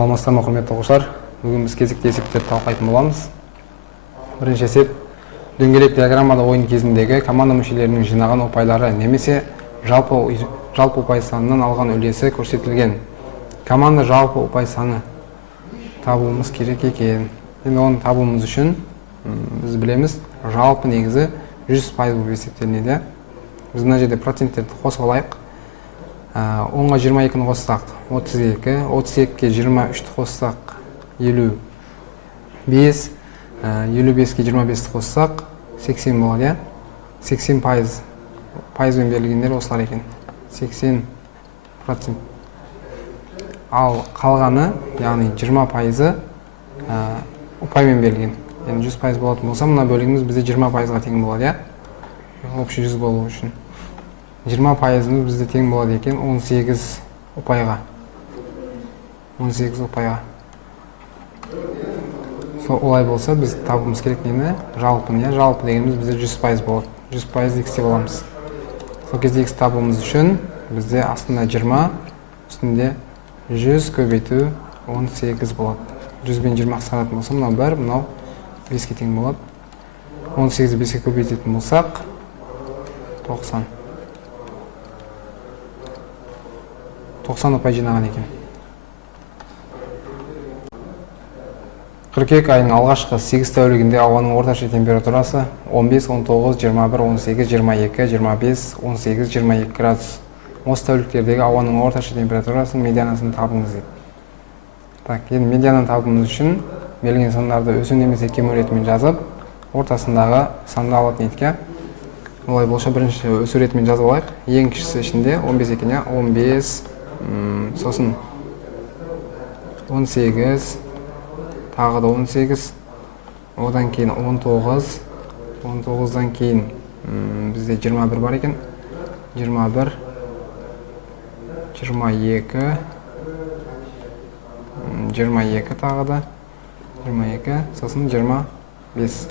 Саламатсыздар ма, құрметті оқушылар? Бүгін біз кезекті есептерді талқылайтын боламыз. Бірінші есеп: дөңгелек диаграммада ойын кезіндегі команда мүшелерінің жинаған ұпайлары немесе жалпы ұпай санынан алған үлесі көрсетілген. Команда жалпы ұпай саны табуымыз керек екен. Енді оны табуымыз үшін біз білеміз, жалпы негізі 100% болып есептелінеді. Біз мына жерде проценттерді қосып алайық. 10-ға 22-ні қоссақ 32, 32-ке 23-ті қоссақ 55, 55-ке 25-ті қоссақ 80 болады. 80%. Пайызбен берілгендер осылар екен. 80%. Ал қалғаны, яғни 20%-ы ұпаймен берілген. Енді 100% болатын болса, мына бөлігіміз бізде 20%-ға тең болады. Общий 100 болу үшін 20%-ымыз бізде тең болады екен 18 ұпайға. 18 ұпайға. Олай болса, біз табуымыз керек нені? Жалпыны. Жалпы дегеніміз бізде 100% болады. 100% x деп аламыз. Сол кезде x табуымыз үшін бізде астында 20, үстінде 100 көбейту 18 болады. 100 бен 20 қысқаратын болса, мынау 1, мынау 5-ке тең болады. 18-ді 5-ке көбейтетін болсақ 90. 90 ұпай жинаған екен. Қыркүйек айының алғашқы 8 тәулігінде ауаның орташа температурасы 15, 19, 21, 18, 22, 25, 18, 22 градус. Осы тәуліктердегі ауаның орташа температурасының медианасын табыңыз дейді. Енді медиананы табуымыз үшін берілген сандарды өсу немесе кему ретімен жазып, ортасындағы санды алатын етке. Олай болса, бірінші өсу ретімен жазып алайық. Ең кішісі ішінде 15 екен, 15, сосын 18, тағы да 18, одан кейін 19, 19-дан кейін бізде 21 бар екен, 21, 22, 22 тағы да, 22, сосын 25.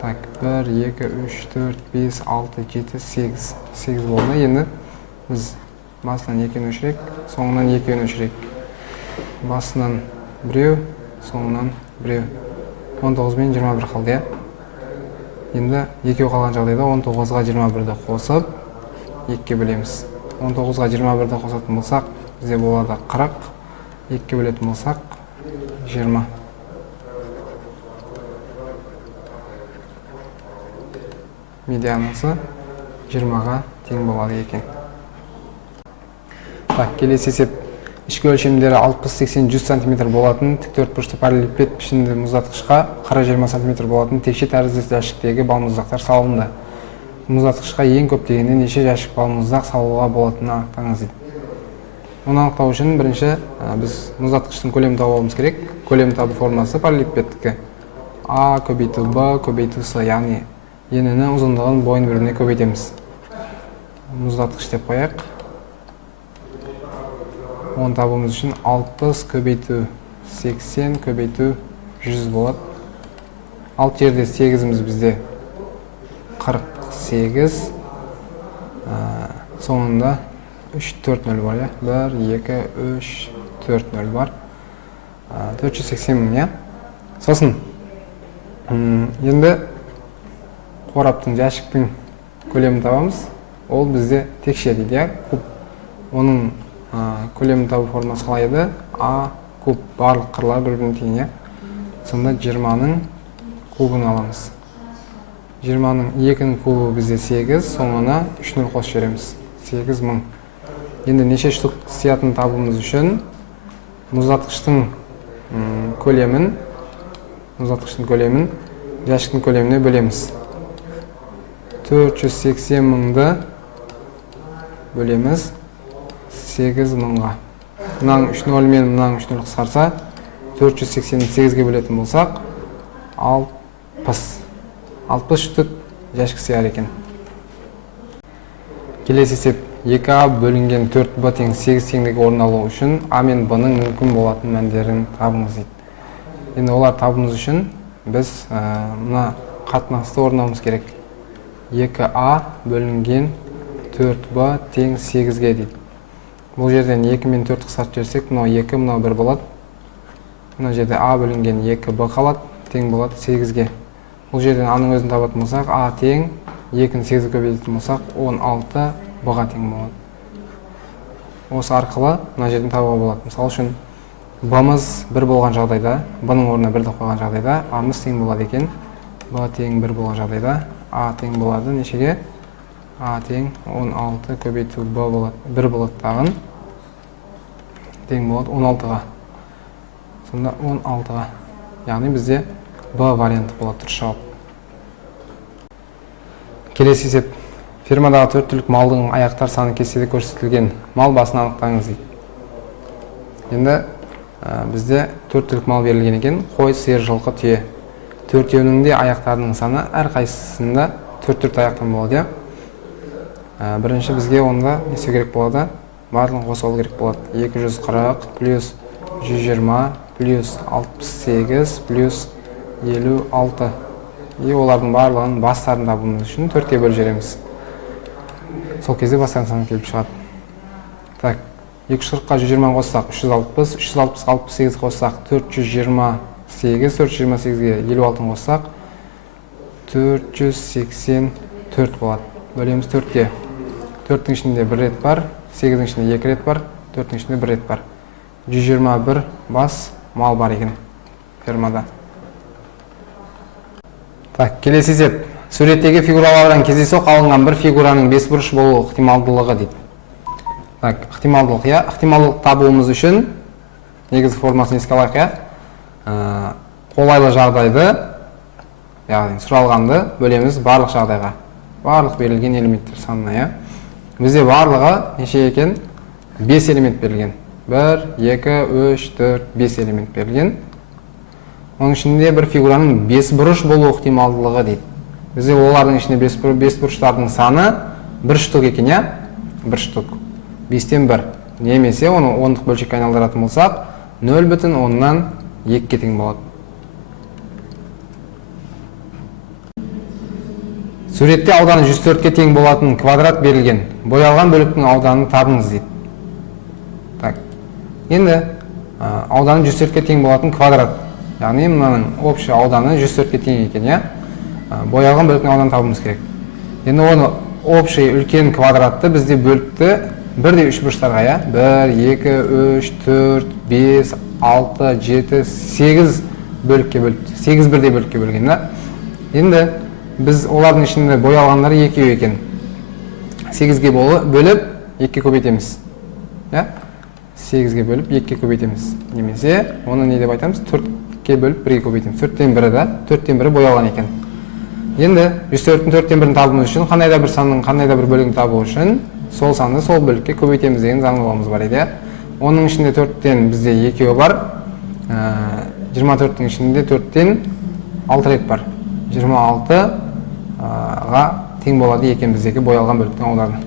Так, 1, 2, 3, 4, 5, 6, 7, 8. 8 болды. Енді біз басынан 2-ні өшірек, соңынан 2-ні өшірек. Басынан біреу, соңынан біреу. 19 мен 21 қалды. Енді 2 қалған жағдайда 19-ға 21-ді қосып, 2-ке бөлеміз. 19-ға 21-ді қосатын болсақ, бізде болады 40. 2-ке бөлетін болсақ, 20. Медианасы 20-ға тең болады екен. Келесі есеп: ішкі өлшемдері 60, 80, 100 см болатын тіктөртбұрышты параллелепипед пішінді мұздатқышқа қара 20 см болатын текше тәрізді жәшіктегі балмұздақтар салынды. Мұздатқышқа ең көп дегенде неше жәшік балмұздақ салуға болатынын анықтаңыз дейді. Оны анықтау үшін бірінші біз мұздатқыштың көлемін табуымыз керек. Көлем табу формасы параллелепипедтікі А көбейту Б көбейту С, яғни енінің ұзындығын бойын біріне көбейтеміз. Мұздатқыш деп қояйық. Оны табуымыз үшін 60 көбейту 80 көбейту 100 болады. Alt жерде 8-іміз бізде 48, соңында 3, 4, 0 бар. 1, 2, 3, 4, 0 бар. 480 мың. Сосын, енді қораптың жәшіктің көлемін табамыз. Ол бізде текше дейді, куб. Оның көлемін табу формасы қалай еді? А куб, барлық қырлар бір-біріне тең. Сонда 20-ның кубын аламыз. 20-ның 2-ның кубы бізде 8, соңына 3-0 қосып жібереміз. 8000. Енді неше штук сиятын табуымыз үшін мұздатқыштың көлемін жәшіктің көлеміне бөлеміз. 480 мыңды бөлеміз 8 мыңға. Мұнаң 3-0 мен мұнаң 3-0 қысқарса, 488-ге бөлетін болсақ, 60 штук жәшік сияр екен. Келесі есеп: 2А бөлінген 4Б тең 8 теңдігі орын алу үшін А мен Б-ның мүмкін болатын мәндерін табыңыз дейді. Енді олар табуымыз үшін біз мына қатынасты орындауымыз керек. 2А бөлінген 4Б тең 8-ге дейді. Бұл жерден 2 мен 4 қысқартып жіберсек, мынау 2, мынау 1 болады. Мына жерде А бөлінген 2 Б қалады, тең болады 8-ге. Бұл жерден Аның өзін табатын болсақ, А тең 2-ні 8-ге көбейтетін болсақ, 16 Б-ға тең болады. Осы арқылы мына жерден табуға болады. Мысалы үшін Б-мыз 1 болған жағдайда, Б-ның орнына 1-ді қойған жағдайда, А-мыз тең болады екен. Б тең 1 болған жағдайда, А тең болады нешеге? А тең 16 көбейту Б болады, 1 болады тағын. Тең болады 16-ға. Сонда 16-ға. Яғни бізде Б варианты болады дұрыс жауап. Келесі есеп. Фермадағы 4 түлік малдың аяқтар саны кестеде көрсетілген. Мал басын анықтаңыз дейді. Енді бізде 4 түлік мал берілген екен. Қой, сиыр, жылқы, түйе. Төртеуінің де аяқтарының саны әрқайсысында 4 аяқтан болады. Бірінші бізге онда несі керек болады? Барлығын қосу керек болады. 240 плюс 120 плюс 68 плюс 56. Олардың барлығын бастарын табуымыз үшін 4-ке бөліп жібереміз. Сол кезде бастарын саны келіп шығады. Так, 240-қа 120 қоссақ 360, 360-ға 68 қоссақ 428, 428-ге 56-ын қоссақ 484 болады. Бөлеміз 4-ке. 4-тің ішінде 1 рет бар, 8-дің ішінде 2 рет бар, 4-тің ішінде 1 рет бар. 121 бас мал бар екен фермада. Так, келесі есеп. Суреттегі фигуралардан кездейсоқ алынған бір фигураның бес бұрыш болу ықтималдылығы дейді. Так, ықтималдылық, ықтималдылық табуымыз үшін негізгі формасын еске алайық, қолайлы жағдайды, яғни сұралғанды бөлеміз барлық жағдайға. Барлық берілген элементтер санына, Бізде барлығы неше екен? 5 элемент берілген. 1, 2, 3, 4, 5 элемент берілген. Оның ішінде бір фигураның 5 бұрыш болу ықтималдылығы дейді. Бізде олардың ішінде 5 бұрыштардың саны 1 штук екен, 1 штук. 5-тен 1. Немесе оны 10-дық бөлшекке айналдыратын болсақ, 0,2-ге тең болады. Суретте ауданы 104-ке тең болатын квадрат берілген. Боялған бөліктің ауданын табыңыз дейді. Так. Енді ауданы 104-ке тең болатын квадрат. Яғни мынаның общий ауданы 104-ке тең екен, Боялған бөліктің ауданын табымыз керек. Енді оны общий үлкен квадратты бізде бөлікті 1-3 бұрыштарға, 1, 2, 3, 4, 5, 6, 7, 8 бөлікке бөлікті. 8 бірдей бөлікке бөлген. Енді біз олардың ішінде боялғандары 2 екен. 8-ге бөліп 2-ге көбейтеміз. 8-ге бөліп 2-ге көбейтеміз. Немесе оны не деп айтамыз? 4-ге бөліп 1-ге көбейтеміз. 4-тен 1-і боялған екен. Енді 104-тің 4-тен 1-ін табуымыз үшін, қандай да бір санның қандай да бір бөлігін табу үшін, сол санды сол бөлікке көбейтеміз деген заңдылығымыз бар еді. Оның ішінде 4-тен бізде 2 бар. 24-тің ішінде 4-тен 6 рет бар. 26-ға тең болады екен біздегі боялған бөліктің ауданы.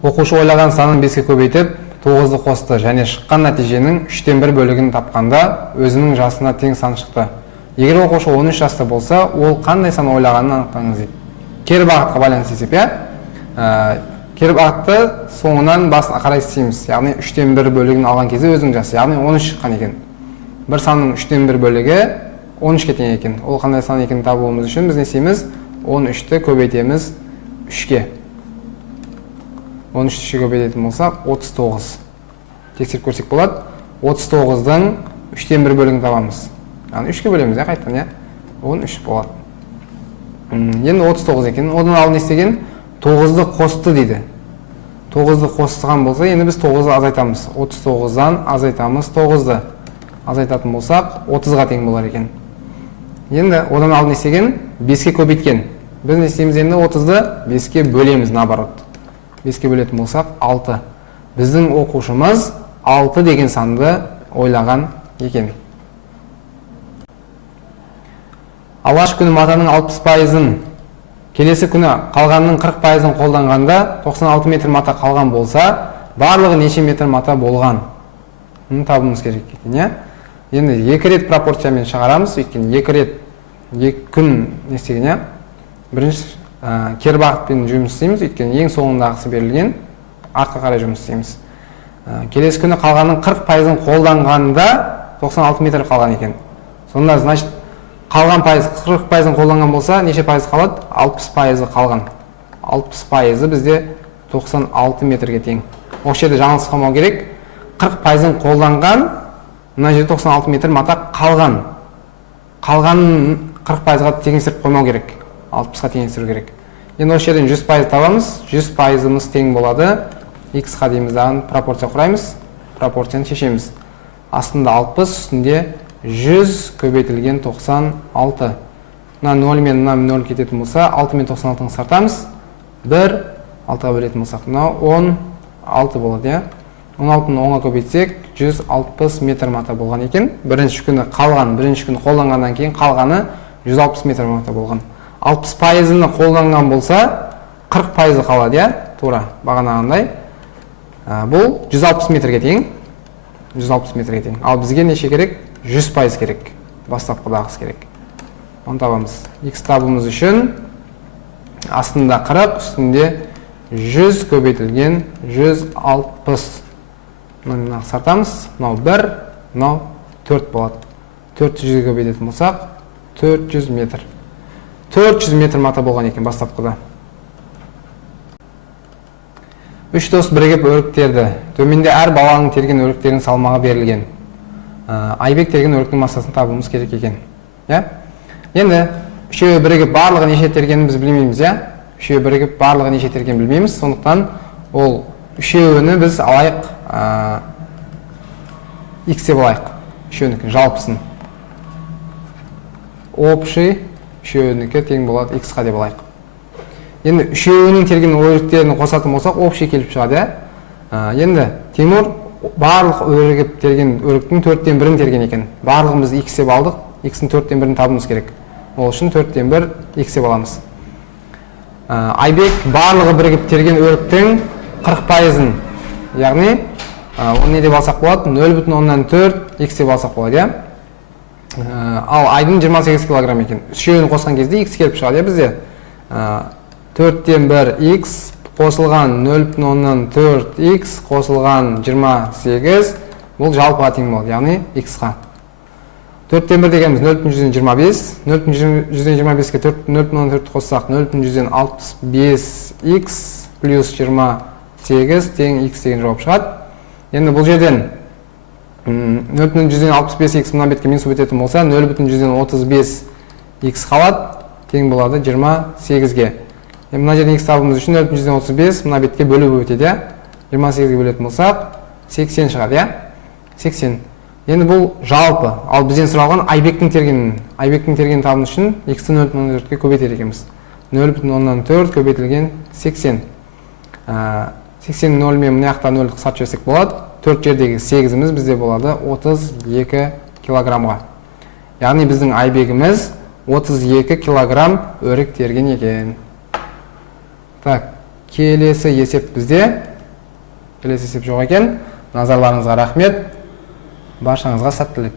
Оқушы ойлаған санын 5-ке көбейтіп, 9-ды қосты және шыққан нәтиженің 3-тен 1 бөлігін тапқанда өзінің жасына тең сан шықты. Егер оқушы 13 жаста болса, ол қандай сан ойлағанын анықтаңыз дейді. Кері бағытқа байланысты есеп, кері бағытты соңынан басына қарай істейміз. Яғни 3-тен 1 бөлігін алған кезде өзінің жасы, яғни 13 шыққан екен. Бір санның 3-тен 1 бөлігі 13-ке тең екен. Ол қандай сан екенін табуымыз үшін біз не істейміз? 13-ті көбейтеміз 3-ке. 13-ті көбейтетін болсақ 39. Тексеріп көрсек болады. 39-дың 3-тен 1 бөлігін табамыз. Яғни 3-ке бөлеміз, қайттан, 13 болады. Енді 39 екен. Одан алдын істеген 9-ды қосты дейді. 9-ды қосыған болса, енді біз 9-ды азайтамыз. 39-дан азайтамыз 9-ды. Азайтатын болсақ 30-ға тең болар екен. Енді одан алдын істеген 5-ке көбейткен. Біз не істейміз енді 30-ды 5-ке бөлеміз, наоборот. 5-ке бөлетін болсақ 6. Біздің оқушымыз 6 деген санды ойлаған екен. Алғаш күні матаның 60%-ын, келесі күні қалғанның 40%-ын қолданғанда 96 метр мата қалған болса, барлығы неше метр мата болған? Табымыз керек екен, Енді 2 рет пропорциямен шығарамыз, өйткені 2 рет 2 күн не істеген, Бірінші кері бағытпен жұмыс істейміз, өйткені ең соңындағысы берілген, артқа қарай жұмыс істейміз. Келесі күні қалғанның 40%-ын қолданғанда 96 метр қалған екен. Сонда, значит, қалған пайыз 40%-ын қолданған болса, неше пайыз қалады? 60% қалған. 60% бізде 96 метрге тең. Ол жерде жаңылыс қалмау керек. 40%-ын қолданған, мына жерде 96 метр мата қалған. Қалғанын 40%-ға теңестіріп қоймау керек. 60-ға теңестіру керек. Енді осы жерден 100% табамыз. 100%-ымыз тең болады. X-қа дейміз даған пропорция құраймыз. Пропорцияны шешеміз. Астында 60, үстінде 100 көбейтілген 96. Мына 0 мен 0 кететін болса, 6 мен 96-ны сартамыз. 1, 6-ға бөлетін болсақ, мына 16 болады. 16-ны 10-ға көбейтсек, 160 метр мата болған екен. Бірінші күні қолданғаннан кейін қалғаны 160 метр мата болған. 60%-ны қолданған болса, 40% қалады, тура бағанағындай. Бұл 160 метрге тең. 160 метрге тең. Ал бізге неше керек? 100% керек. Бастапқыдағысы керек. Оны табамыз. X табымыз үшін астында 40, үстінде 100 көбейтілген 160. Мына сартамыз. Мынау 1, мынау 4 болады. 400-ге көбейтетін болсақ, 400 метр. 400 метр мата болған екен бастапқыда. Үш дос бірігіп өріктерді. Төменде әр баланың терген өріктерінің салмағы берілген. Айбек терген өріктің массасын табуымыз керек екен. Енді үшеуі бірігіп барлығы неше тергенін біз білмейміз. Үшеуі бірігіп барлығы неше тергенін білмейміз. Сондықтан ол үшеуіні біз алайық X деп алайық. Үшеуінікі жалпысын. Общий үшеуінікі тең болады X-қа деп алайық. Енді үшеуінің терген өріктерін қосатын болсақ, общий келіп шығады. Енді Тимур барлық өрігіп терген өріктің 4-тен 1-ін терген екен. Барлығымыз X деп алдық, X-дің 4-тен 1-ін табуымыз керек. Ол үшін 4-тен 1 X деп аламыз. Айбек барлығы бірігіп терген өріктің 40%-ын, яғни оны не деп алсақ болады? 0,4 X деп алсақ болады. Ал Айдың 28 килограмм екен. Үшеуін қосқан кезде X келіп шығады бізде. 4-тен 1 X қосылған 0,4 X қосылған 28, бұл жалпыға тең болады, яғни X-қа. 4-тен 1 дегеніміз 0,125, 0,125-ке 0,4 қоссақ 0,165 X плюс 28 тең X деген жауап шығады. Енді бұл жерден 0,165 X мұна бетке минус өтетін болса, 0,135 X қалады, тең болады 28-ге. Мына жерден X табымыз үшін 0,135 мұна бетке бөліп өтеді. 28-ге бөлетін болсақ, 80 шығады. 80. Енді бұл жалпы. Ал бізден сұралған Айбектің тергенін. Айбектің тергенін табымыз үшін X-ті 0,4-ке көбейтер екенбіз. 0,4 көбейтілген 80. 80 0 мен мына жақта 0 қысат жіберсек болады. 4 жердегі 8-іміз бізде болады 32 килограммға. Яғни біздің Айбегіміз 32 килограмм өрік терген екен. Так, келесі есеп бізде. Келесі есеп жоқ екен. Назарларыңызға рахмет. Баршаңызға сәттілік.